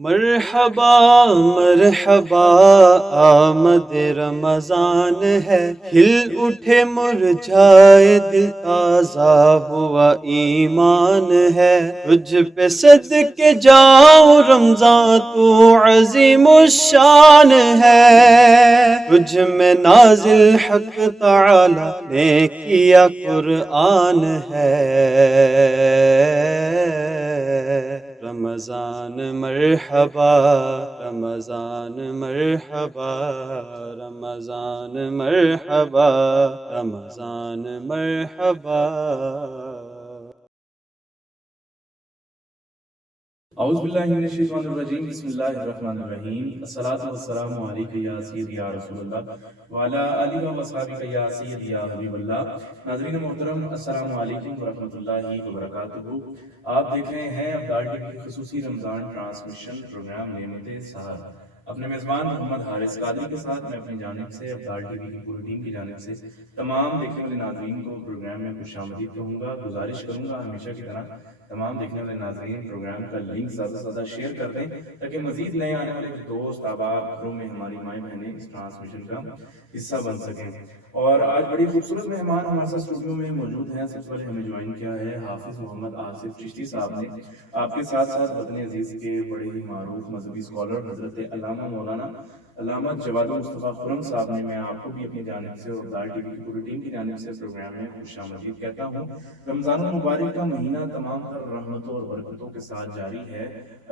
مرحبا مرحبا آمد رمضان ہے، کھل اٹھے مرجھائے دل، تازہ ہوا ایمان ہے۔ تجھ پہ صدقے جاؤں رمضان، تو عظیم الشان ہے۔ تجھ میں نازل حق تعالی نے کیا قرآن ہے۔ رمضان مرحبا رمضان مرحبا رمضان مرحبا رمضان مرحبا۔ اعوذ باللہ من الشیطان الرجیم، بسم اللہ الرحمن الرحیم، الصلاۃ والسلام علیک یا سیدی یا رسول اللہ وعلی آلہ و اصحابہ یا سیدی یا حبیب اللہ۔ ناظرین محترم، السلام علیکم ورحمۃ اللہ وبرکاتہ۔ آپ دیکھ رہے ہیں ابدال ٹی وی کی خصوصی رمضان ٹرانسمیشن پروگرام نعمت سحر۔ اپنے میزبان محمد حارث قادری کے ساتھ میں اپنی جانب سے ابدال ٹی وی کی پوری ٹیم کی جانب سے تمام دیکھنے والے ناظرین کو پروگرام میں خوش آمدید کہوں گا۔ گزارش کروں گا ہمیشہ کی طرح تمام دیکھنے والے ناظرین پروگرام کا لنک زیادہ سے زیادہ شیئر کر دیں تاکہ مزید نئے آنے والے دوست احباب گھروں میں ہماری مائیں بہنیں اس ٹرانسمیشن کا حصہ بن سکیں۔ اور آج بڑی خوبصورت مہمان ہمارے ساتھ اسٹوڈیو میں موجود ہیں۔ سب سے پہلے ہمیں جوائن کیا ہے حافظ محمد آصف چشتی صاحب نے۔ آپ کے ساتھ ساتھ وطن عزیز کے بڑے ہی معروف مذہبی اسکالر حضرت علامہ مولانا علامہ جواد مصطفیٰ خرم صاحب نے۔ میں آپ کو بھی اپنی جانب سے اور ابدال ٹی وی کی پوری ٹیم کی جانب سے پروگرام میں خوش آمدید کہتا ہوں۔ رمضان المبارک کا مہینہ تمام تر رحمتوں اور برکتوں کے ساتھ جاری ہے۔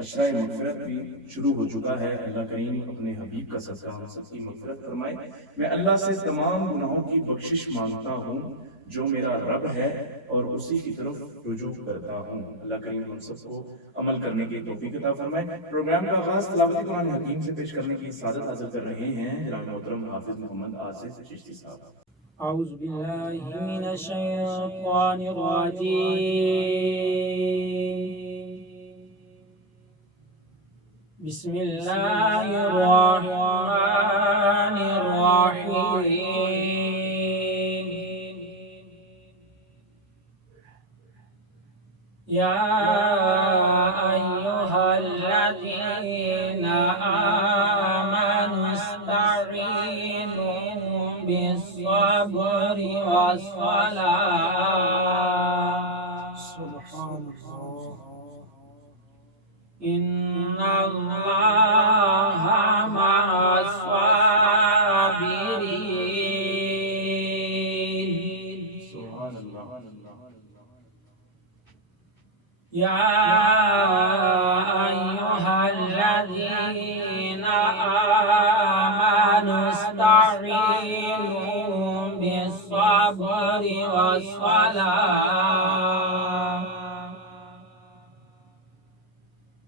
اشرائے مغفرت بھی شروع ہو چکا ہے۔ اللہ کریم اپنے حبیب کا صدقہ ہم سب کی مغفرت فرمائے۔ میں اللہ سے تمام گناہوں کی بخشش مانگتا ہوں جو میرا رب ہے اور اسی کی طرف رجوع کرتا ہوں۔ اللہ کریم ہم سب کو عمل کرنے کی توفیق عطا فرمائے۔ پروگرام کا آغاز تلاوت قرآن حکیم سے پیش کرنے کی سعادت حاصل کر رہے ہیں جناب محترم حافظ محمد آصف چشتی صاحب۔ اعوذ باللہ من الشیطان الرجیم، بسم اللہ الرحمن الرحیم۔ یا ایہا الذین آمنوا استعینوا بالصبر والصلاة، سبحان اللہ، ان اللہ مع الصابرین۔ سبحان اللہ۔ یا ایہا الذین آمنوا استعینوا بالصبر والصلاة،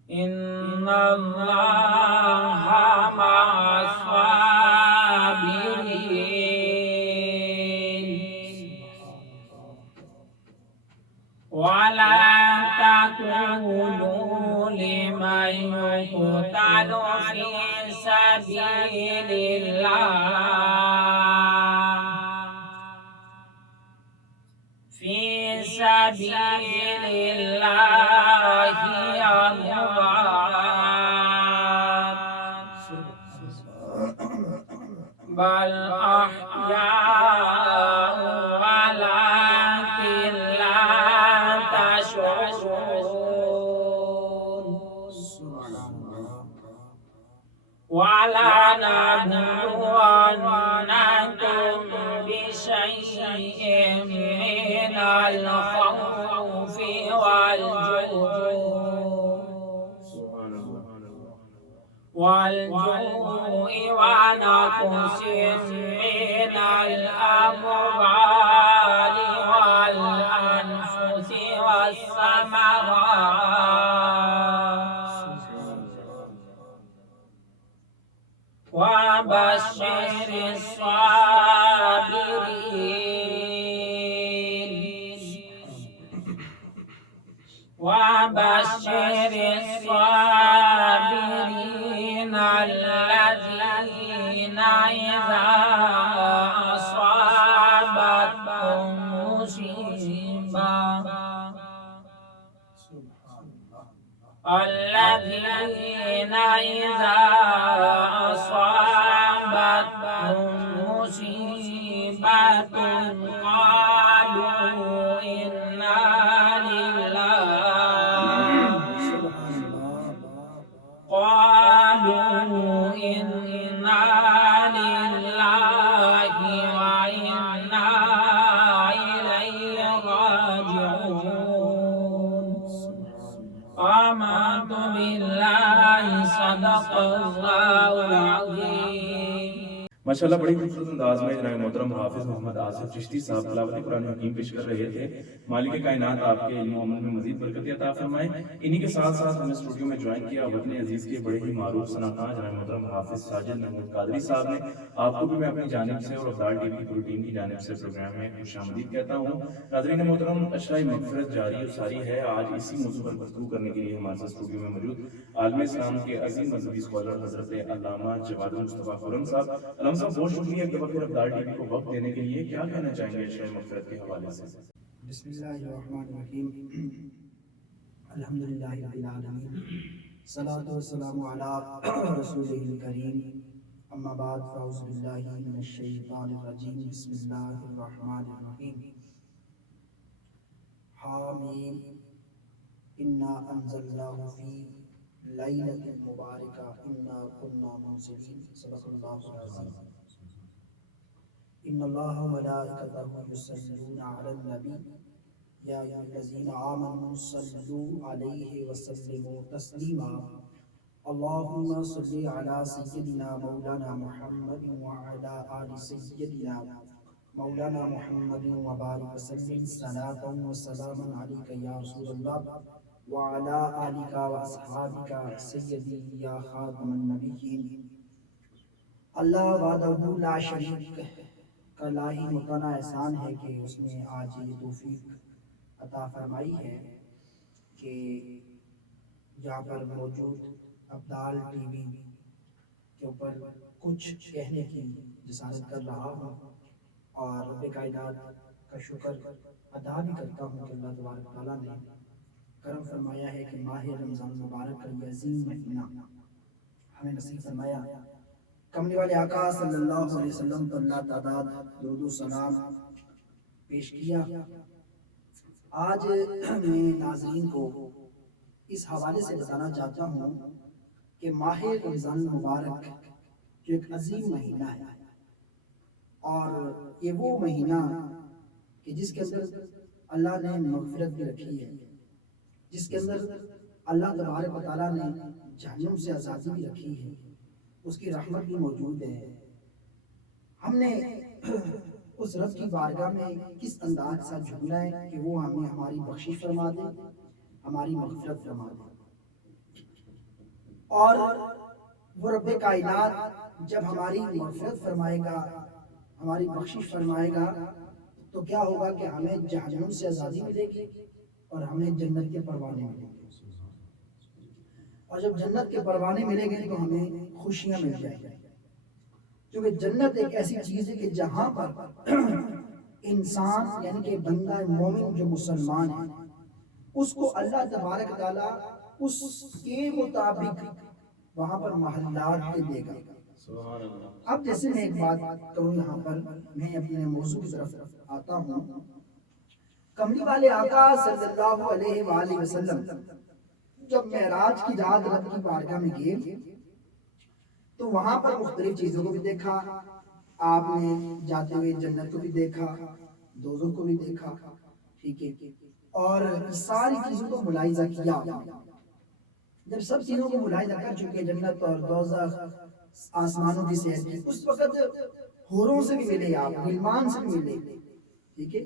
ان اللہ مع الصابرین۔ ولا تقولوا لمن يقتل في سبيل الله أموات، بل أحياء ولكن لا تشعرون۔ ولنبلونكم بشيء من الخوف والجوع ونقص من الأموال والأنفس والثمرات، وبشر الصابرين الذين إذا أصابتهم مصيبة إذا أصابتهم مصيبة قالوا إنا لله وإنا إليه راجعون آمنت بالله صدق الله العظيم. ماشاءاللہ بڑی خوبصورت انداز میں جناب محترم حافظ محمد آصف چشتی صاحب تلاوت قرآن حکیم پیش کر رہے تھے. مالک کائنات آپ کے علم و عمل میں مزید برکت عطا فرمائے. انہی کے ساتھ ساتھ ہمیں اسٹوڈیو میں جوائن کیا وطن عزیز کے بڑے ہی معروف صنعتکار جناب محترم حافظ ساجد محمود قادری صاحب نے. آپ کو بھی میں اپنی جانب سے اور افضال ٹی وی کی پوری ٹیم کی جانب سے پروگرام میں خوش آمدید کہتا ہوں. ناظرین محترم، اشرۂ مغفرت جاری و ساری ہے. آج اسی موضوع پر گفتگو کرنے کے لیے ہمارے ساتھ اسٹوڈیو میں موجود عالم اسلام کے عظیم مذہبی اسکالر حضرت علامہ جواد المصطفیٰ خرم صاحب. علامہ صاحب بہت شکریہ کہ پھر افضال ٹی وی کو وقت دینے کے لیے. کیا کہنا چاہیں گے اشرۂ مغفرت کے حوالے سے؟ بسم اللہ الرحمن الرحیم. الحمدللہ رب العالمین، صلاۃ والسلام علی رسولہ الکریم. اما بعد فاعوذ باللہ من الشیطان الرجیم. بسم اللہ الرحمن الرحیم. حامیم انا انزلناہ فی لیلۃ مبارکہ انا کنا منزلین. صدق اللہ العظیم. ان اللہ وملائکتہ یصلون علی النبی یا ایھا الذین آمنوا صلوا علیہ وسلموا تسلیما. اللہم صل علی سیدنا مولانا محمد وعلی آل سیدنا مولانا محمد وبارک وسلم صلاۃ وسلاما علیک یا رسول اللہ وعلی آلک واصحابک سیدی یا خاتم النبیین. اللہ وحدہ لا شریک کا الہی متناع احسان ہے کہ اس نے آج یہ توفیق عطا فرمائی ہے کہ یہاں پر موجود ابدال ٹی وی کے اوپر کچھ کہنے کی جسارت کر رہا ہوں، اور رب کائنات کا شکر ادا بھی کرتا ہوں کہ اللہ تبارک تعالیٰ نے کرم فرمایا ہے کہ ماہ رمضان مبارک کا یہ عظیم مہینہ ہمیں نصیب فرمایا. کملی والے آقا صلی اللہ علیہ وسلم پر اللہ تعداد درود و سلام پیش کیا. آج میں ناظرین کو اس حوالے سے بتانا چاہتا ہوں کہ ماہ رمضان مبارک جو ایک عظیم مہینہ ہے، اور یہ وہ مہینہ کہ جس کے اندر اللہ نے مغفرت بھی رکھی ہے، جس کے اندر اللہ تبارک و تعالیٰ نے جہنم سے آزادی بھی رکھی ہے، اس کی رحمت بھی موجود ہے. ہم نے اس رب کی بارگاہ میں کس انداز سے جھکنا ہے کہ وہ ہمیں ہماری بخشش فرما دے، ہماری مغفرت فرما دے. اور وہ رب کائنات جب ہماری مغفرت فرمائے گا، ہماری بخشش فرمائے گا، تو کیا ہوگا کہ ہمیں جہنم سے آزادی ملے گی اور ہمیں جنت کے پروانے ملیں گے. اور جب جنت کے پروانے ملیں گے تو ہمیں خوشیاں مل جائیں گی، کیونکہ جنت ایک ایسی چیز ہے کہ جہاں پر انسان یعنی کہ بندہ مومن جو مسلمان ہے، اس کو اللہ تبارک تعالیٰ اس کے مطابق وہاں پر محلات کے دے گا. اب جیسے میں ایک بات کروں یہاں پر، میں اپنے موضوع کی طرف آتا ہوں. کملی والے آقا صلی اللہ علیہ وآلہ وسلم جب معراج کی رات رب کی بارگاہ میں گئے تو وہاں پر مختلف چیزوں کو بھی دیکھا. آپ نے جاتے ہوئے جنت کو بھی دیکھا، دوزخ کو بھی دیکھا، ٹھیک ہے، اور ساری چیزوں کو ملاحظہ کیا. جب سب چیزوں کو ملاحظہ کر چکے، جنت اور دوزخ، آسمانوں کی سیر کی، اس وقت حوروں سے بھی ملے، آپ غلمان سے بھی ملے، ٹھیک ہے،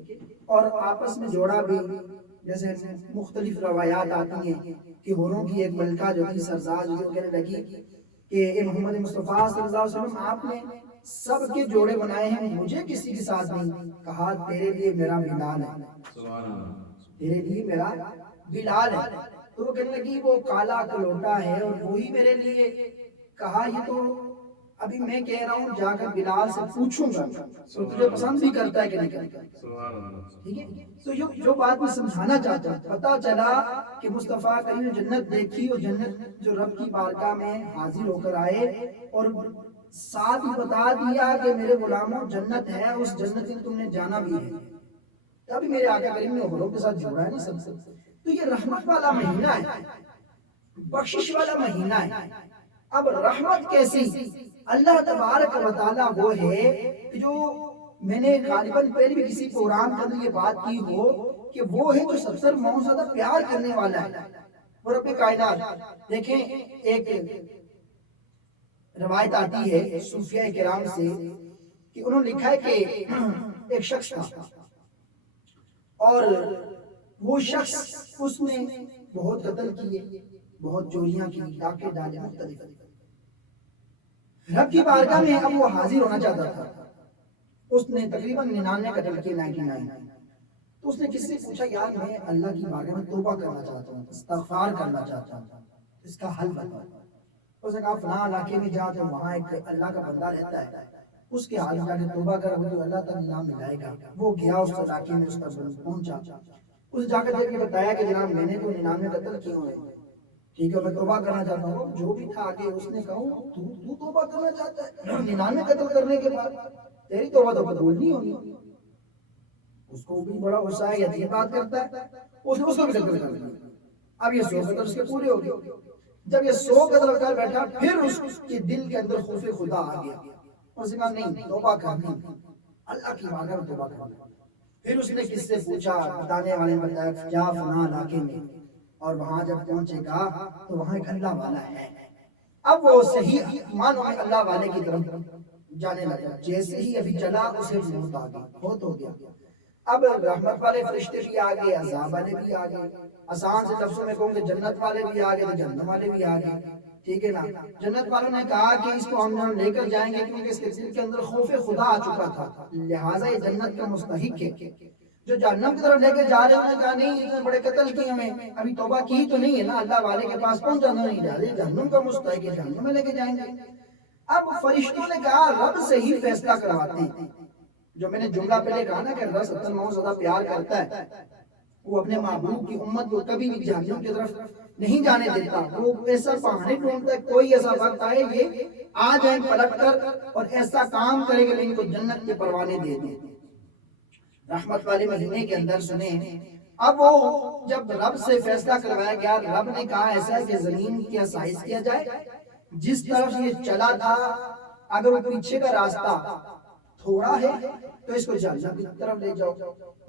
اور آپس میں جوڑا بھی. جیسے مختلف روایات آتی ہیں کہ حوروں کی ایک ملکہ جو تھی سرزاد، جو کہنے لگی کہ اے محمد مصطفیٰ صلی اللہ علیہ وسلم، آپ نے سب کے جوڑے بنائے ہیں، مجھے کسی کے ساتھ نہیں. کہا تیرے لیے میرا بلال ہے، تیرے لیے میرا بلال ہے. تو وہ کہنے لگی وہ کالا کلوٹا ہے اور وہی میرے لیے. کہا یہ تو ابھی میں کہہ رہا ہوں جا کر بلال سے پوچھوں گا تو تجھے پسند بھی کرتا ہے کہ نہیں کرتا. ٹھیک ہے. تو جو بات میں سمجھانا چاہتا ہوں، پتا چلا کہ مصطفیٰ کریم نے جنت دیکھی اور جنت جو رب کی بارگاہ میں حاضر ہو کر آئے اور ساتھ ہی بتا دیا کہ میرے غلاموں جنت ہے، اس جنت میں تم نے جانا بھی ہے. تبھی میرے آقا کریم نے غلوں کے ساتھ جوڑا ہے نا سب سے. تو یہ رحمت والا مہینہ ہے، بخشش والا مہینہ ہے. اب رحمت کیسی؟ اللہ تبارک و تعالیٰ وہ ہے کہ جو میں نے غالباً پہلے بھی کسی پروگرام کے اندر یہ بات کی ہو کہ وہ ہے جو 70 ماؤں سے زیادہ پیار کرنے والا ہے، وہ رب کائنات. دیکھیں ایک روایت آتی ہے صوفیاء کرام سے کہ انہوں نے لکھا ہے کہ ایک شخص تھا اور وہ شخص اس نے بہت قتل کیے، بہت چوریاں کی، ڈاکے ڈالے مختلف. رب کی بارگاہ میں اب وہ حاضر ہونا چاہتا تھا. اس نے تقریباً 99 قتل کیے، 99. تو اس نے کسی سے پوچھا یار میں اللہ کی بارگاہ میں توبہ کرنا چاہتا ہوں، استغفار کرنا چاہتا ہوں، اس کا حل بتاؤ. اس نے کہا فلاں علاقے میں جا تو وہاں ایک اللہ کا بندہ رہتا ہے، اس کے حال میں جا کے توبہ کر، وہ تو اللہ تعالیٰ نام ملائے گا. وہ گیا اس علاقے میں، اس کا پہنچا، اس جا کر دیکھ کے بتایا کہ جناب میں نے تو 99 قتل کیے ہوئے، ٹھیک ہے میں توبہ کرنا چاہتا ہوں. جو بھی تھا آگے اس نے کہا تو توبہ کرنا چاہتا ہے 99 قتل کرنے کے بعد؟ تیری توبہ تو قبول نہیں ہوگی. اس کو بھی بڑا غصہ ہے، یہ بات کرتا ہے. اس نے اس کو بھی قتل کر دیا. اب یہ 100 قتل اس کے پورے ہو گئے. جب یہ 100 قتل کر بیٹھا پھر اس کے دل کے اندر خوف خدا آ گیا. اس نے کہا نہیں توبہ کرنی، اللہ کی بارگاہ میں توبہ کرنی. پھر اس نے کس سے پوچھا، بتانے والے نے بتایا جا فلاں علاقے میں، اور وہاں جب پہنچے گا تو وہاں ایک اللہ والا ہے. اب وہ صحیح معنوں میں اللہ والے کی طرف جانے لگا. جیسے ہی ابھی چلا اسے موت آ گئی، بہت ہو گیا. اب رحمت والے فرشتے بھی آ گئے، عذاب والے بھی آ گئے. آسان سے لفظوں میں کہوں گے جنت والے بھی آ گئے تو جہنم والے بھی آ گئے. ٹھیک ہے نا. جنت والوں نے کہا کہ اس کو ہم لے کر جائیں گے کیونکہ اس کے دل کے اندر خوف خدا آ چکا تھا، لہٰذا یہ جنت کا مستحق ہے. جو جہنم کی طرف لے کے جا رہے ہیں کہا نہیں اتنے بڑے قتل کیے ہمیں، ابھی توبہ کی تو نہیں ہے نا، اللہ والے کے پاس پہنچانا نہیں جا رہے، جہنم کا مستحق ہے، جہنم میں لے کے جائیں گے. اب فرشتوں نے کہا رب سے ہی فیصلہ کرواتے ہیں. جو میں نے جملہ پہلے کہا نا کہ اللہ 70 ماؤں سے زیادہ پیار کرتا ہے، وہ اپنے محبوب کی امت کو کبھی بھی جہنم کی طرف نہیں جانے دیتا. وہ ایسا بہانے ڈھونڈتا ہے کوئی ایسا وقت آئے یہ آ جائیں پلٹ کر اور ایسا کام کرے کہ ان کو جنت کے پروانے دے دیں. رحمت والے مہینے کے اندر سنیں، اب وہ جب رب سے فیصلہ کروایا گیا، رب نے کہا ایسا ہے کہ زمین کیا سائز کیا جائے، جس طرف یہ چلا تھا اگر وہ پیچھے کا راستہ تھوڑا ہے تو اس کو جہنم کی طرف لے جاؤ.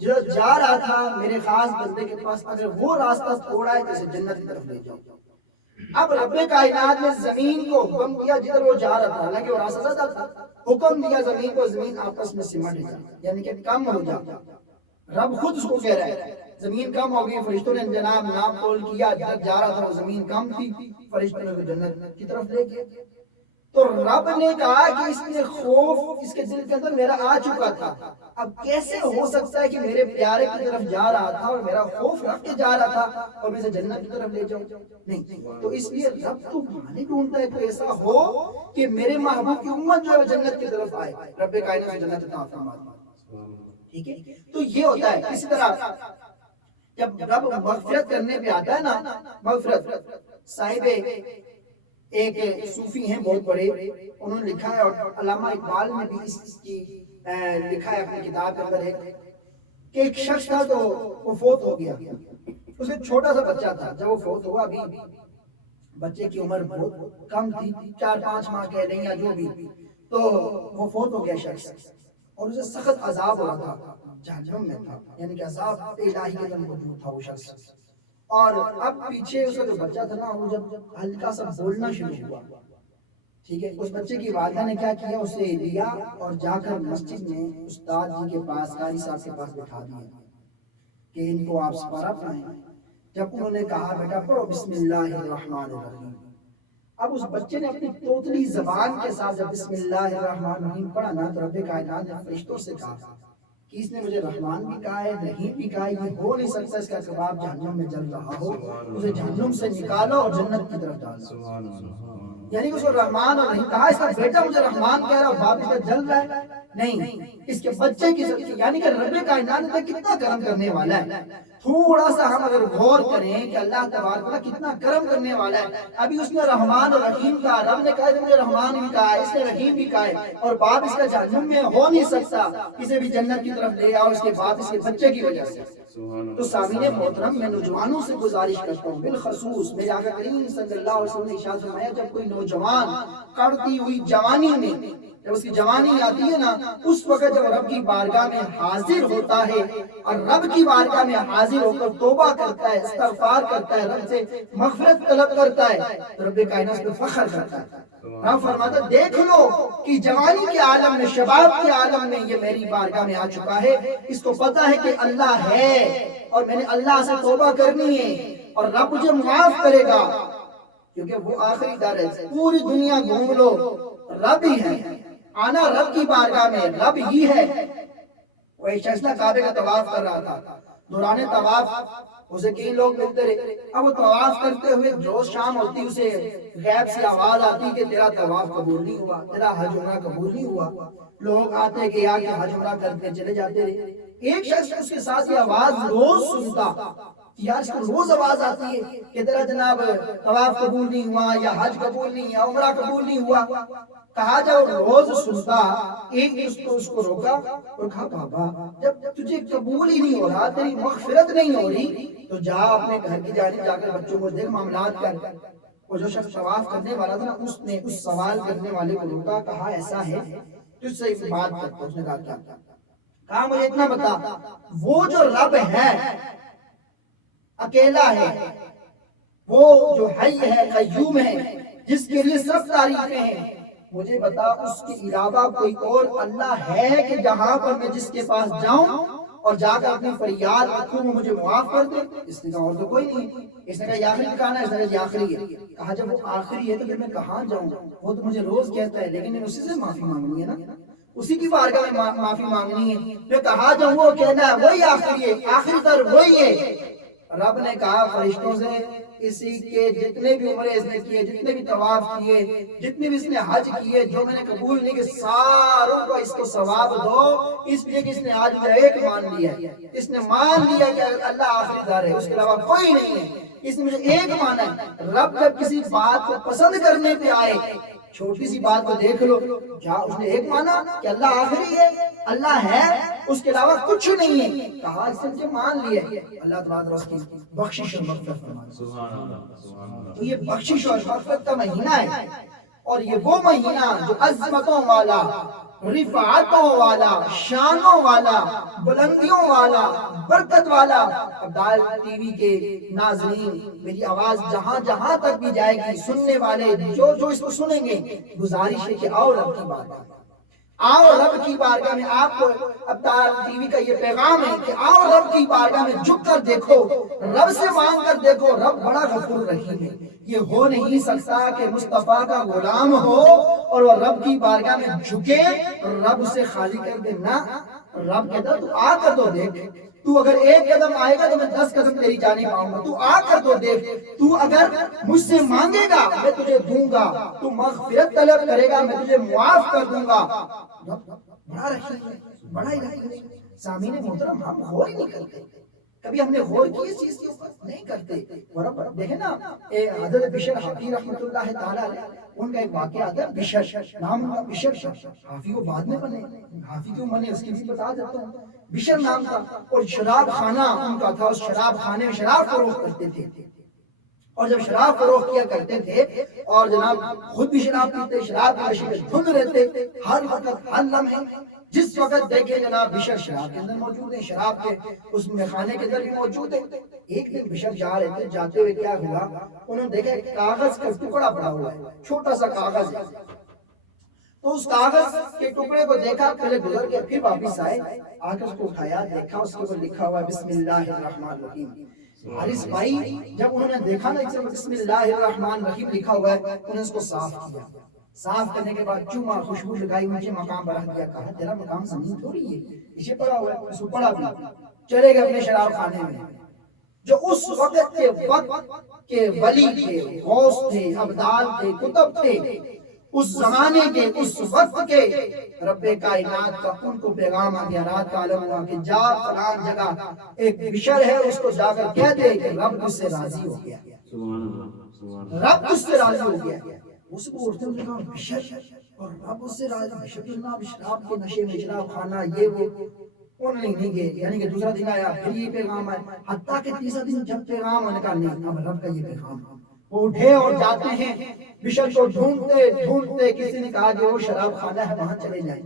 جو جا رہا تھا میرے خاص بندے کے پاس اگر وہ راستہ تھوڑا ہے تو اسے جنت کی طرف لے جاؤ. اب رب کائنات نے زمین کو حکم دیا جدھر وہ جا رہا تھا، حالانکہ وہ راستہ زیادہ تھا، حکم دیا زمین کو زمین آپس میں سمٹ جائے، یعنی کہ کم ہو جائے. رب خود اس کو کہہ رہا ہے زمین کم ہو گئی. فرشتوں نے جناب ناپ تول کیا، جدھر جا رہا تھا وہ زمین کم تھی، فرشتوں نے جنت کی طرف لے گئے. تو رب نے کہا کہ اس میں خوف اس کے دل کے اندر میرا آ چکا تھا، اب کیسے ہو سکتا ہے کہ میرے پیارے کی طرف جا رہا تھا اور میرا خوف رکھ کے جا رہا تھا اور میں اسے جنت کی طرف لے جاؤں؟ نہیں. تو اس لیے رب تو بہانے ڈھونڈتا ہے کوئی ایسا ہو کہ میرے محبوب کی امت جو ہے جنت کی طرف آئے. رب کائنات سے جنت عطا فرما. ٹھیک ہے. تو یہ ہوتا ہے. اسی طرح جب رب مغفرت کرنے پہ آتا ہے نا، مغفرت صاحب ایک صوفی ہیں بہت بڑے، انہوں نے لکھا ہے اور علامہ اقبال نے بھی اس کی لکھا ہے اپنی کتاب کے اندر کہ ایک شخص تھا تو وہ فوت ہو گیا. اس میں چھوٹا سا بچہ تھا. جب وہ فوت ہوا ابھی بچے کی عمر بہت کم تھی، 4-5 ماہ کہہ لیں یا جو بھی، تو وہ فوت ہو گیا شخص اور اسے سخت عذاب ہو رہا تھا، جہنم میں تھا، یعنی کہ عذاب الہی کے اندر موجود تھا وہ شخص. اور اب پیچھے اس کا جو بچہ تھا نا وہ جب ہلکا سا بولنا شروع ہوا، ٹھیک ہے، اس بچے کی والدہ نے کیا کیا، اسے لیا اور جا کر مسجد میں استاد جی کے پاس، قاری صاحب کے پاس بٹھا دیا کہ ان کو آپ سپارہ پڑھائیں. جب انہوں نے کہا بیٹا پڑھو بسم اللہ الرحمن الرحیم، اب اس بچے نے اپنی توتلی زبان کے ساتھ جب بسم اللہ الرحمن الرحیم پڑھا نا تو رب کائنات نے فرشتوں سے کہا کہ اس نے مجھے رحمان بھی کہا ہے، رحیم بھی کہا ہے، یہ ہو نہیں سکتا اس کا کباب جہنم میں جل رہا ہو، اسے جہنم سے نکالو اور جنت کی طرف ڈالو۔ سبحان اللہ۔ یعنی کہ اس کو رحمان اور رحیم کہا، اس کا بیٹا مجھے رحمان کہہ رہا اور باپ اس کا جل رہا ہے، نہیں، اس کے بچے کی یعنی کہ رب کائنات پہ کتنا کرم کرنے والا ہے۔ تھوڑا سا ہم اگر غور کریں کہ اللہ تبارک و تعالیٰ کتنا کرم کرنے والا ہے، ابھی اس نے رحمان اور رحیم کہا، رب نے کہا مجھے رحمان بھی کہا ہے، اس نے رحیم بھی کہا ہے، اور باپ اس کا جہنم میں ہو نہیں سکتا، اسے بھی جنت کی طرف لے آؤ اس کے باپ اس کے بچے کی وجہ سے۔ تو سامعین محترم، میں نوجوانوں سے گزارش کرتا ہوں، بالخصوص میرے آقا کریم صلی اللہ علیہ وسلم نے ارشاد فرمایا، جب کوئی نوجوان کڑتی ہوئی جوانی میں جب اس کی جوانی آتی ہے نا، اس وقت جب رب کی بارگاہ میں حاضر ہوتا ہے اور رب کی بارگاہ میں حاضر ہو کر توبہ کرتا ہے، استغفار کرتا ہے، رب سے مغفرت طلب کرتا ہے، تو رب کائنات پہ فخر کرتا ہے۔ رب فرماتا ہے دیکھ لو کہ جوانی کے عالم میں، شباب کے عالم میں یہ میری بارگاہ میں آ چکا ہے، اس کو پتا ہے کہ اللہ ہے اور میں نے اللہ سے توبہ کرنی ہے اور رب مجھے معاف کرے گا، کیونکہ وہ آخری در ہے۔ پوری دنیا گھوم لو، رب ہی ہے، آنا رب کی بارگاہ میں رب ہی ہے۔ وہ ایک شخص کعبے کا طواف کر رہا تھا، دوران طواف اسے کئی لوگ ملتے رہے، اب وہ طواف کرتے ہوئے روز شام ہوتی اسے غیب سے آواز آتی کہ تیرا طواف قبول نہیں ہوا، تیرا حج عمرہ قبول نہیں ہوا۔ لوگ آتے کہ آ کے حج عمرہ کرتے چلے جاتے رہے۔ ایک شخص اس کے ساتھ یہ آواز روز سنتا، یار اس کو روز آواز آتی ہے کہ تیرا جناب طواف قبول نہیں ہوا یا حج قبول نہیں یا عمرہ قبول نہیں ہوا۔ کہا جب روز سنتا، ایک دن اس کو روکا اور کہا بابا جب تجھے قبول ہی نہیں ہو رہا، تیری مغفرت نہیں ہو رہی، تو جا اپنے گھر کی جانب جا کر بچوں کو دیکھ، معاملات کر۔ وہ جو شخص طواف کرنے والا تھا نا، اس نے اس سوال کرنے والے کو روکا، کہا ایسا ہے تجھ سے ایک بات کرتا۔ اس نے کہا کیا؟ کہا مجھے اتنا بتا، وہ جو رب ہے اکیلا ہے، وہ جو حی ہے قیوم ہے، جس کے لیے سب تعریفیں ہیں، مجھے بتا اس کے علاوہ کوئی اور اللہ ہے کہ جہاں پر میں جس کے پاس جاؤں اور جا کر اپنی فریاد رکھوں وہ مجھے معاف کر دے؟ اس نے کہا اور تو کوئی نہیں۔ اس نے کہا یہ آخری ٹھکانہ ہے؟ اس نے کہا یہ آخری ہے۔ کہا جب وہ آخری ہے تو پھر میں کہاں جاؤں؟ وہ تو مجھے روز کہتا ہے، لیکن میں اسی سے معافی مانگنی ہے نا، اسی کی بارگاہ میں معافی مانگنی ہے، میں کہاں جاؤں؟ وہ کہنا ہے وہی آخری ہے، آخری تر وہی ہے۔ رب نے کہا فرشتوں سے، اسی کے جتنے بھی عمرے اس نے کیے، جتنے بھی طواف کیے، جتنے بھی اس نے حج کیے، جو میں نے قبول نہیں کہ ساروں کو اس کو ثواب دو، اس لیے کہ اس نے آج مجھے ایک مان لیا ہے، اس نے مان لیا کہ اللہ آخری دار ہے، اس کے علاوہ کوئی نہیں ہے، اس نے مجھے ایک مانا ہے۔ رب جب کسی بات کو پسند کرنے پہ آئے، چھوٹی سی بات کو دیکھ لو، کیا اس نے ایک مانا کہ اللہ آخری ہے، اللہ ہے، اس کے علاوہ کچھ نہیں ہے، کہا اس نے مجھے مان لیا ہے۔ اللہ تعالیٰ اس کی بخشش اور مغفرت فرمائے۔ سبحان اللہ، سبحان اللہ۔ تو یہ بخشش اور مغفرت کا مہینہ ہے، اور یہ وہ مہینہ جو عظمتوں والا، رفعتوں والا، شانوں والا، بلندیوں والا، برکت والا۔ عبدال ٹی وی کے ناظرین، میری آواز جہاں جہاں تک بھی جائے گی، سننے والے جو جو اس کو سنیں گے، گزارش ہے کہ آؤ رب کی بارگاہ میں، آؤ رب کی بارگاہ میں۔ آپ کو عبدال ٹی وی کا یہ پیغام ہے کہ آؤ رب کی بارگاہ میں جھک کر دیکھو، رب سے مانگ کر دیکھو، رب بڑا غفور رحیم ہے۔ یہ ہو نہیں سکتا کہ مصطفیٰ کا غلام ہو اور وہ رب کی بارگاہ میں جھکے، رب اسے خالی کر دے نہ۔ رب کہتا تو آ کر تو دیکھ، تو اگر ایک قدم آئے گا تو میں 10 قدم تیری جانب آؤں گا، تو آ کر تو دیکھ، تو اگر مجھ سے مانگے گا میں تجھے دوں گا، تو مغفرت طلب کرے گا میں تجھے معاف کر دوں گا۔ بڑا رحیم ہے، بڑا ہی رحیم ہے۔ سامعین محترم، ہم غور ہی نہیں کرتے، کبھی ہم نے غور کی اس چیز کے اوپر نہیں کرتے۔ ورب دیکھیں نا، حضرت بشر حافی رحمۃ اللہ تعالیٰ علیہ، ان کا ایک واقعہ آتا ہے، بشر نام ان کا بشر تھا، حافی کو بعد میں بنے، حافی کیوں بنے اس کی بھی بتا دیتا ہوں۔ بشر نام تھا، اور شراب خانہ ان کا تھا، اس شراب خانے میں شراب فروخت کرتے تھے، اور جب شراب فروخت کیا کرتے تھے اور جناب خود بھی شراب پیتے، شراب کے نشے میں دھند رہتے، ہر وقت ہر لمحے جس وقت دیکھے جناب بشر شراب کے اندر موجود ہیں، شراب کے اس میں خانے کے اندر بھی موجود ہیں۔ ایک دن بشر جا رہے تھے، جاتے ہوئے کیا ہوا، انہوں نے دیکھا ایک کاغذ کا ٹکڑا پڑا ہوا ہے، چھوٹا سا کاغذ ہے، تو اس کاغذ کے ٹکڑے کو دیکھا، پہلے گزر کے پھر واپس آئے، آ کر اس کو اٹھایا، دیکھا اس کے اوپر لکھا ہوا ہے بسم اللہ الرحمن الرحیم۔ حارث بھائی جب انہوں نے دیکھا نا بسم اللہ الرحمن الرحیم لکھا ہوا ہے، انہوں نے اس کو صاف کیا، صاف کرنے کے بعد چوما، خوشبو لگائی، مجھے مقام پر رکھ دیا، کہا تیرا مقام زمین تھوڑی ہے، پیچھے پڑا ہوا ہے، اس کو پڑا بھی، چلے گئے اپنے شراب خانے میں. جو اس وقت کے ولی تھے، غوث تھے، ابدال تھے، کتب تھے، اس زمانے کے، اس وقت کے رب کائنات کا ان کو پیغام آ گیا، رات کا عالم ہوا کہ جا فلان جگہ ایک بشر ہے، اس کو جا کر کہہ دے کہ رب تجھ سے راضی ہو گیا، رب تجھ سے راضی ہو گیا. اس کو اٹھتے ہوئے کہا بشر اور رب اس سے راضی؟ بشر جناب شراب کے نشے میں، شراب کھانا، یہ وہ نہیں گئے. یعنی کہ دوسرا دن آیا پھر یہ پیغام آیا، حتیٰ کہ تیسرا دن جب پیغام آنے کا نہیں، اب رب کا یہ پیغام. وہ اٹھے اور جاتے ہیں، بشر کو ڈھونڈتے ڈھونڈتے کسی نے کہا کہ وہ شراب خانہ ہے وہاں چلے جائیں.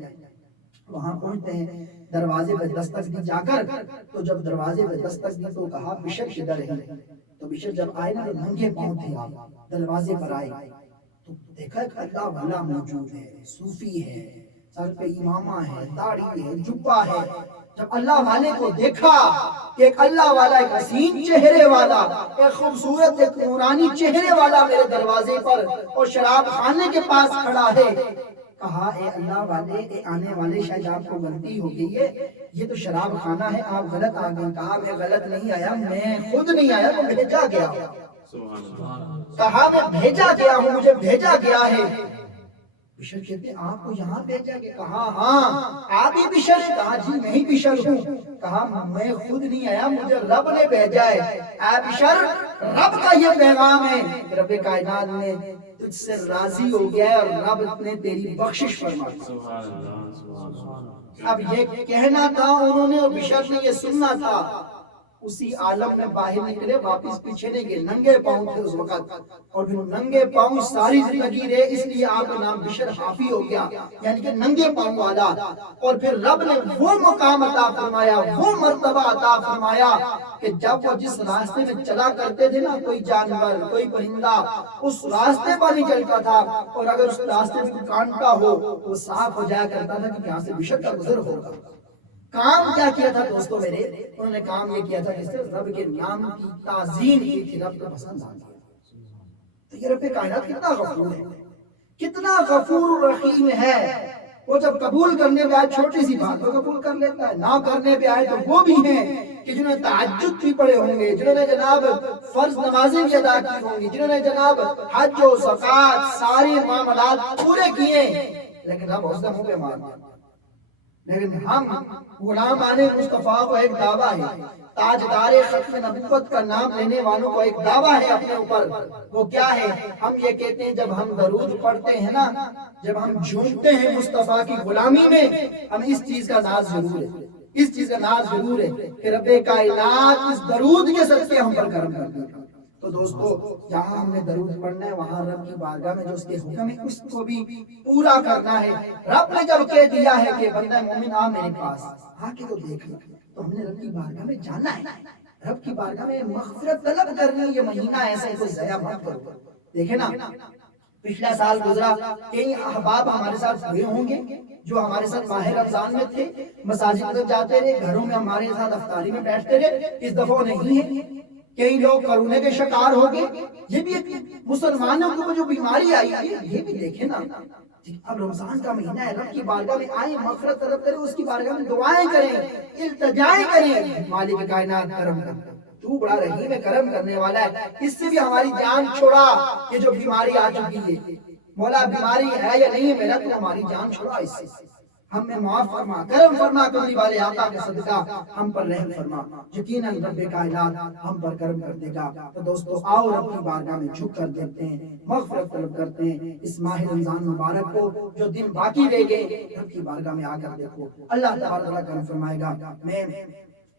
وہاں پہنچتے ہیں، دروازے پہ دستک دی جا کر. تو جب دروازے پہ دستک دی تو کہا بشر کدھر ہے؟ تو بشر جب آئے نا تو ننگے پاؤں تھے، آپ دروازے پر آئے تو دیکھا کہ اللہ والا موجود ہے، صوفی ہے، سر پہ امامہ ہے، داڑھی ہے، جبہ ہے. جب اللہ والے کو دیکھا کہ ایک اللہ والا، ایک حسین چہرے والا، ایک خوبصورت، ایک نورانی چہرے والا میرے دروازے پر اور شراب خانے کے پاس کھڑا ہے، کہا اے اللہ والے، اے آنے والے، شاید آپ کو غلطی ہو گئی ہے، یہ تو شراب خانہ ہے، آپ غلط آ گئے. کہا میں غلط نہیں آیا، میں خود نہیں آیا، میں بھیجا گیا. کہا میں بھیجا گیا ہوں، مجھے بھیجا گیا ہے. بشر کہتے آپ کو یہاں بھیجا گیا؟ کہا ہاں آپ ہی بشر ہیں؟ کہا جی میں ہی بشر ہوں. کہا میں خود نہیں آیا، مجھے رب نے بھیجا ہے. اے بشر، رب کا یہ پیغام ہے، رب کائنات نے تجھ سے راضی ہو گیا ہے اور رب نے تیری بخشش فرمائی. اب یہ کہنا تھا انہوں نے اور بشر نے یہ سننا تھا. اسی عالم میں باہر نکلے، واپس پیچھے نہیں گئے، ننگے پاؤں تھے اس وقت. اور پھر ننگے پاؤں ساری زندگی رہے، اس لیے آپ کا نام بشر حافی ہو گیا، یعنی کہ ننگے پاؤں والا. اور پھر رب نے وہ مقام عطا فرمایا، وہ مرتبہ عطا فرمایا کہ جب وہ جس راستے میں چلا کرتے تھے نا، کوئی جانور، کوئی پرندہ اس راستے پر نہیں چلتا تھا، اور اگر اس راستے میں کوئی کانٹا ہو تو وہ صاف ہو جایا کرتا تھا کہ یہاں سے بشر کا گزر ہوگا. کام کیا کیا تھا دوستوں میرے؟ انہوں نے کام یہ کیا تھا کہ صرف رب کے نام کی تعظیم کی تھی، رب کو پسند آ گیا. تو یہ رب کائنات کتنا غفور ہے، کتنا غفور رحیم ہے. وہ جب قبول کرنے پہ آئے چھوٹی سی بات کو قبول کر لیتا ہے، نہ کرنے پہ آئے تو وہ بھی ہیں کہ جنہوں نے تہجد بھی پڑھے ہوں گے، جنہوں نے جناب فرض نمازیں بھی ادا کی ہوں گی، جنہوں نے جناب حج و زکوٰۃ سارے معاملات پورے کیے، لیکن رب اس منہ پہ مار دیا. لیکن ہم غلامان مصطفیٰ کو ایک دعویٰ ہے، تاجدار ختم نبوت کا نام لینے والوں کو ایک دعویٰ ہے اپنے اوپر. وہ کیا ہے؟ ہم یہ کہتے ہیں جب ہم درود پڑھتے ہیں نا، جب ہم جھومتے ہیں مصطفیٰ کی غلامی میں، ہم اس چیز کا ناز ضرور ہے، اس چیز کا ناز ضرور ہے کہ رب کائنات اس درود کے صدقے ہم پر کرم کر دے. تو دوستو، جہاں ہم نے درود پڑھنا ہے وہاں رب کی بارگاہ میں جو اس کے حکم ہے اس کو بھی پورا کرنا ہے. رب نے جب کہہ دیا ہے کہ بندہ مومن آ میرے پاس، آ کے تو دیکھ لو، تو ہم نے رب کی بارگاہ میں جانا ہے، رب کی بارگاہ میں مغفرت طلب کرنی ہے. یہ مہینہ ایسا ہے کوئی ضائع مت کرو. دیکھیں نا، پچھلا سال گزرا، کئی احباب ہمارے ساتھ ہوئے ہوں گے جو ہمارے ساتھ ماہ رمضان میں تھے، مساجد میں جاتے رہے، گھروں میں ہمارے ساتھ افطاری میں بیٹھتے رہے. اس دفعہ نہیں ہے، کئی لوگ کرونے کے شکار ہو گئے. یہ بھی ایک مسلمانوں کو جو بیماری آئی ہے، یہ بھی دیکھیں نا. اب رمضان کا مہینہ ہے، رب کی بارگاہ میں آئیں، مغفرت طلب کریں، اس کی بارگاہ میں دعائیں کریں، التجائیں کریں. مالک کائنات کرم کر، تو بڑا رحیم ہے، کرم کرنے والا ہے، اس سے بھی ہماری جان چھوڑا. یہ جو بیماری آ چکی ہے، مولا بیماری ہے یا نہیں ہے میرا، تو ہماری جان چھوڑا، اس سے ہمیں معاف فرما، کرم فرما. کملی والے آقا کے صدقہ ہم پر رحم فرما. یقیناً رب کائنات ہم پر کرم کر دے گا. تو دوستو آؤ رب کی بارگاہ میں جھک کر دیکھتے ہیں، مغفرت طلب کرتے ہیں. اس ماہ رمضان مبارک کو جو دن باقی رہ گئے، رب کی بارگاہ میں آ کر دیکھو، اللہ تعالیٰ کرم فرمائے گا. میں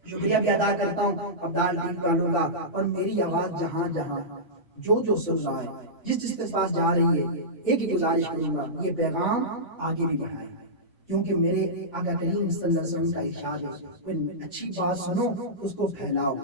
شکریہ بھی ادا کرتا ہوں ابدال ٹیم والوں کا، اور میری آواز جہاں جہاں جو سن رہا ہے، جس کے پاس جا رہی ہے، ایک ہی گزارش کروں گا، یہ پیغام آگے بھی بڑھائیں، کیونکہ میرے آقا کریم صلی اللہ علیہ وسلم کا ارشاد ہے، کوئی اچھی بات سنو اس کو پھیلاؤ،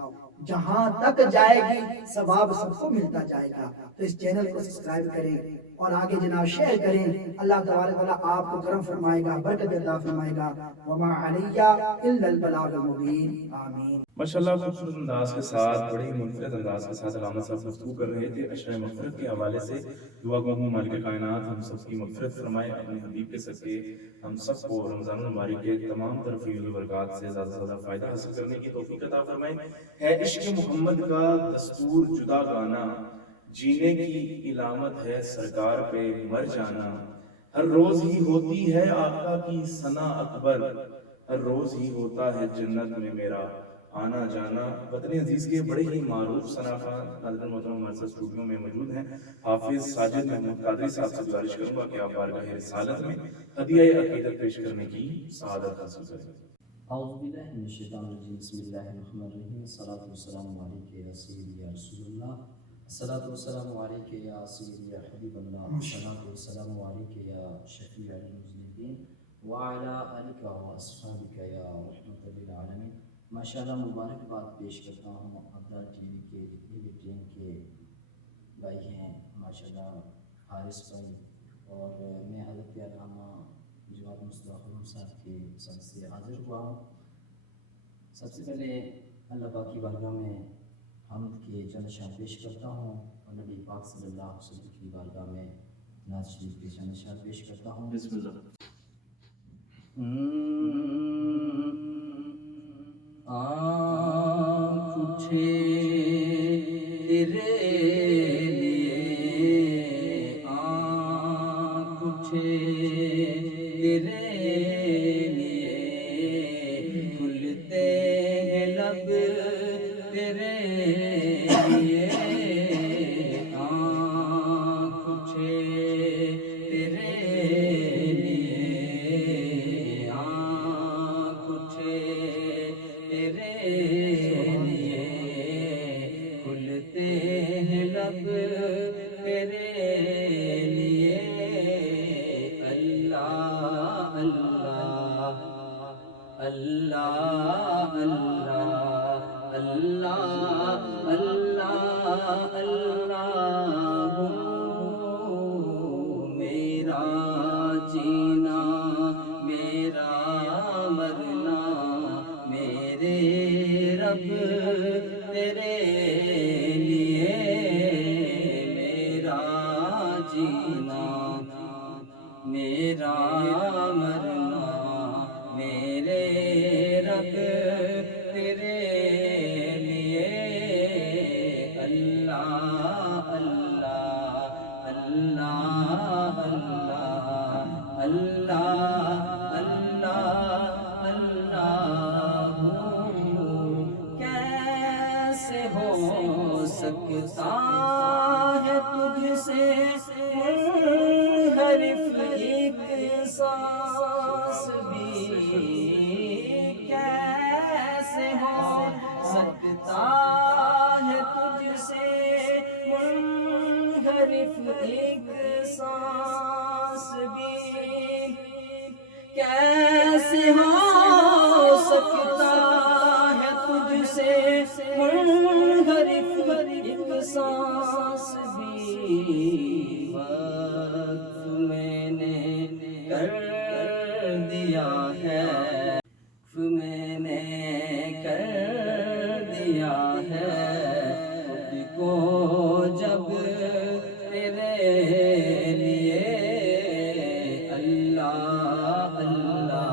جہاں تک جائے گی ثواب سب کو ملتا جائے گا. تو اس چینل کو سبسکرائب کریں، اور آگے جناب شیئر کریں. اللہ تبارک و تعالیٰ آپ کو کرم فرمائے گا، برکت عطا فرمائے گا. وما علیہ الا البلاغ المبین. آمین. ماشاءاللہ خوبصورت انداز کے ساتھ، بڑے ہی منفرد انداز کے ساتھ علامہ صاحب گفتگو کر رہے تھے عشرہ مغفرت کے حوالے سے. دعا گو ہوں مالک کائنات ہم سب کی مغفرت فرمائے، اپنے حبیب کے صدقے ہم سب کو رمضان المبارک کے تمام طرح فیض و برکات سے زیادہ سے زیادہ فائدہ حاصل کرنے کی توفیق عطا فرمائے. ہے عشق محمد کا دستور جدا گانا، جینے کی علامت ہے سرکار پہ مر جانا. ہر روز ہی ہوتی ہے آقا کی ثنا اکبر، ہر روز ہی ہوتا ہے جنت میں میرا آنا جانا. وطن عزیز کے بڑے ہی معروف صنافہ حضرت محترم ہمارے ساتھ اسٹوڈیو میں موجود ہیں. حافظ ساجد محمود قادری صاحب سے گزارش کروں گا کہ آپ بارگاہ رسالت میں ہدیہ عقیدت پیش کرنے کی سعادت حاصل کریں. اعوذ باللہ من الشیطان الرجیم. بسم اللہ الرحمن الرحیم. الصلاۃ والسلام علیک یا سیدی یا رسول اللہ، الصلاۃ والسلام علیک یا سیدی یا حبیب اللہ، الصلاۃ والسلام علیک یا شفیع المذنبین وعلی آلک واصحابک یا رحمۃ للعالمین. ماشاءاللہ مبارکباد پیش کرتا ہوں ابدال ٹی وی کے جتنے بھی ٹیم کے بھائی ہیں، ماشاءاللہ حارث بھائی، اور میں حضرت علامہ جواد مصطفیٰ خرم صاحب کے سب سے حاضر ہوا ہوں. سب سے پہلے اللہ پاک کی بارگاہ میں حمد کے چند اشعار پیش کرتا ہوں، اور نبی پاک صلی اللہ علیہ وسلم کی بارگاہ میں نعت شریف کے چند اشعار پیش کرتا ہوں. بسم اللہ. آنکھ اٹھے تیرے لیے، آنکھ اٹھے تیرے لیے، کھلتے ہیں لب تیرے لیے، آنکھ اٹھے تیرے لیے، آنکھ اٹھے تیرے لیے، کھلتے ہیں لب تیرے لیے. اللہ اللہ اللہ اللہ اللہ اللہ میرا جینا میرا مرنا میرے رب تیرے لیے، میرا جینا میرا مرنا میرے رب تیرے لیے. اللہ اللہ اللہ اللہ اللہ اللہ اللہ. کیسے ہو سکتا ہے تجھ سے منحرف ایک سانس بھی، کیسے ہو سکتا ہے تجھ سے منحرف ایک سانس بھی، کیسے ہو سکتا ہے تجھ سے منحرف ایک سانس بھی. وقت میں نے کر دیا ہے، میں نے کر دیا ہے خود کو جب تیرے لیے. اللہ اللہ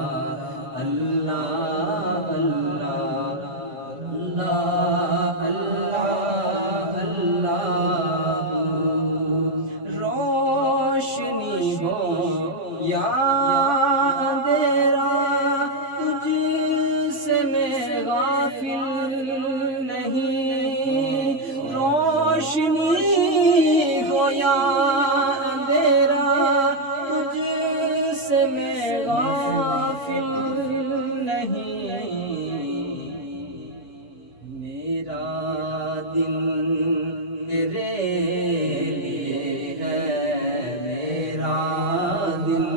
اللہ اللہ اللہ اللہ اللہ. روشنی ہو یا اندھیرا تجھ سے میں غافل نہیں، روشنی ہو یا اندھیرا تجھ سے میں غافل نہیں. میرا دل تیرے لیے ہے، میرا دل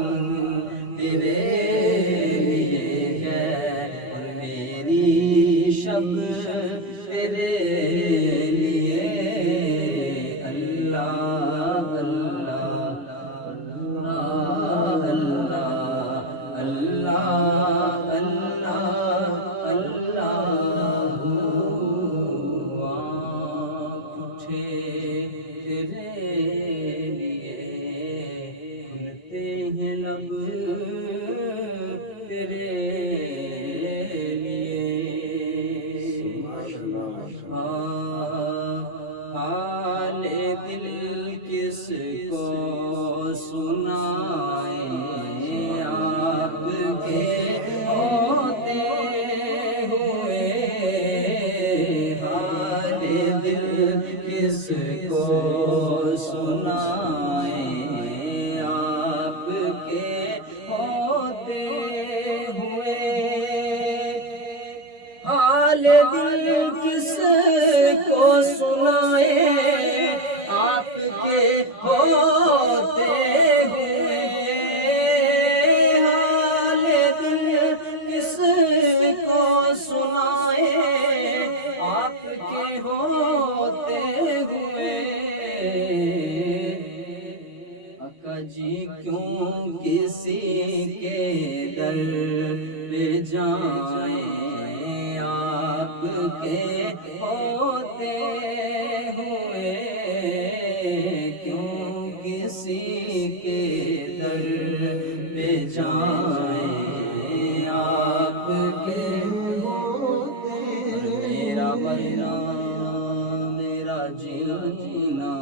ہیں لب تیرے لیے، حال دل کس کو سنائیں، آپ کے ہوتے ہوئے، حال دل کس کو سنائیں، آپ کے ہوتے ہوئے، حال دل کس کو سنائیں، آپ کے ہوتے ہوئے، حال دل کس کو سنائیں، آپ کے ہوتے ہوئے، آقا جی کیوں کسی کے در پہ جائیں، آپ کے ہوتے ہوئے، کیوں کسی کے در پہ جائیں، آپ کے ہوتے، میرا مرنا میرا جینا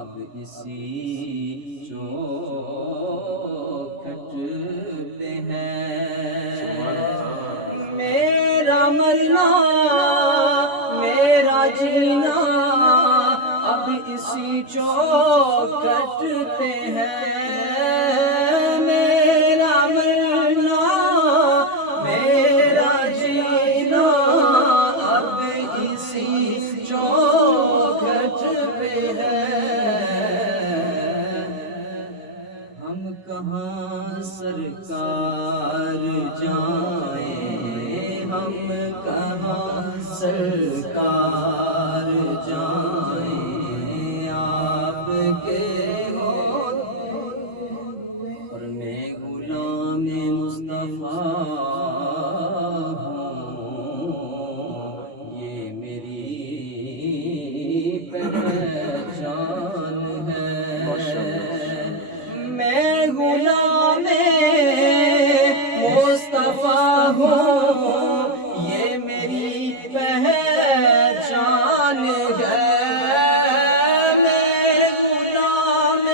اب اسی چوکھٹ پہ ہے، میرا مرنا میرا جینا اب اسی چوکھٹ پہ ہے، میرا مرنا میرا جینا اب اسی چوکھٹ پہ ہے، ہم کہاں سرکار جائیں، ہم کہاں سرکار جائیں، آپ کے ہوتے، اور میں غلام مصطفیٰ ہوں، یہ میری پہچان ہے، میں غلام مصطفیٰ ہوں، یہ میری پہچان ہے، میں غلام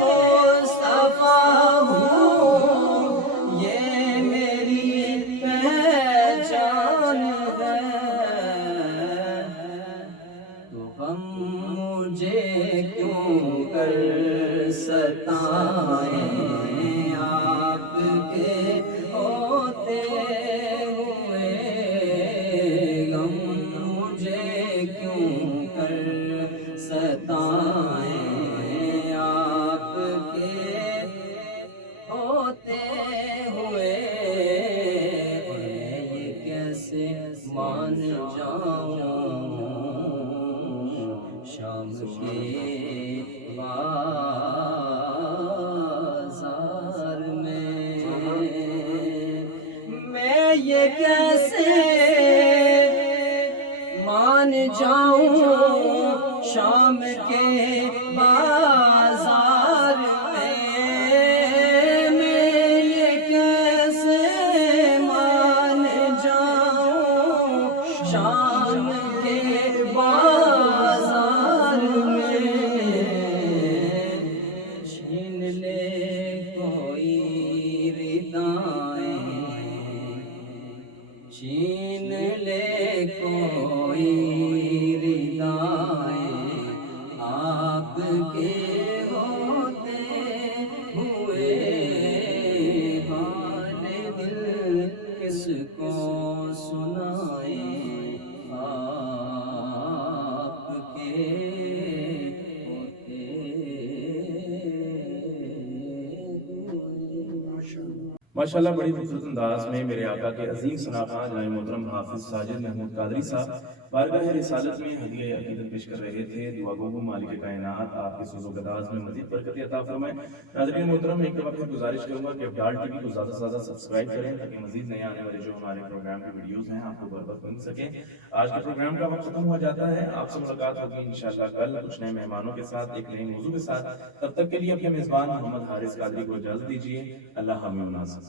مصطفیٰ ہوں، یہ میری پہچان ہے، تو ہم مجھے کیوں کر ستائیں، آپ کے ہوتے ہوئے، غم مجھے کیوں کر ستائیں، آپ کے ہوتے ہوئے، اور میں یہ کیسے مان جاؤں شام کے بازار ماشاءاللہ بڑی خوبصورت انداز میں میرے آقا کے عظیم ثناخواں جناب محترم حافظ ساجد محمود قادری صاحب بارگاہ رسالت میں ہدیہ عقیدت پیش کر رہے تھے. دعا گو مالک کائنات آپ کے سوز و گداز میں مزید برکت عطا فرمائے. ناظرین محترم ایک دفعہ پھر گزارش کروں گا کہ اب ڈال ٹی وی کو زیادہ سے زیادہ سبسکرائب کریں تاکہ مزید نئے آنے والے جو ہمارے پروگرام کے ویڈیوز ہیں آپ کو بر وقت مل سکیں. آج کے پروگرام کا وقت ختم ہو جاتا ہے. آپ سے ملاقات ہوگی انشاءاللہ کل کچھ نئے مہمانوں کے ساتھ ایک نئے موضوع کے ساتھ. تب تک کے لیے اپنے میزبان محمد حارث قادری کو اجازت دیجیے. اللہ حافظ.